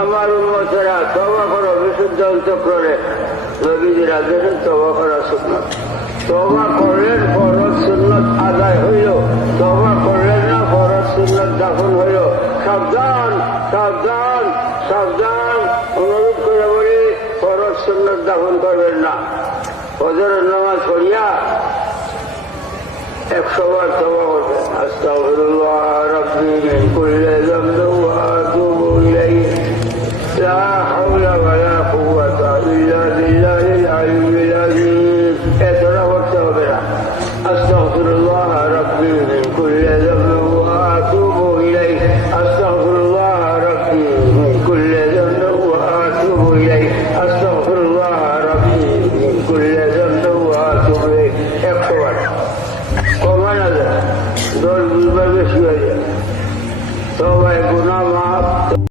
আমার উম্মতেরা তওবা করো বিশুদ্ধ অন্তঃকরণে। নবীজির আদেশে তওবা করা সুন্নাত। তওবা করলেন, ফরজ সুন্নাত আদায় হইল। তওবা করলেন না, ফরজ সুন্নাত দাফন হইল। সাবধান সাবধান সাবধান। অনুরোধ করে বলি, ফরজ সুন্নাত দাফন করবেন না। ফজরের নামাজ পড়িয়া 100 বার তওবা করবেন। আস্তাগফিরুল্লাহ রাব্বি মিন কুল্লি যামবিন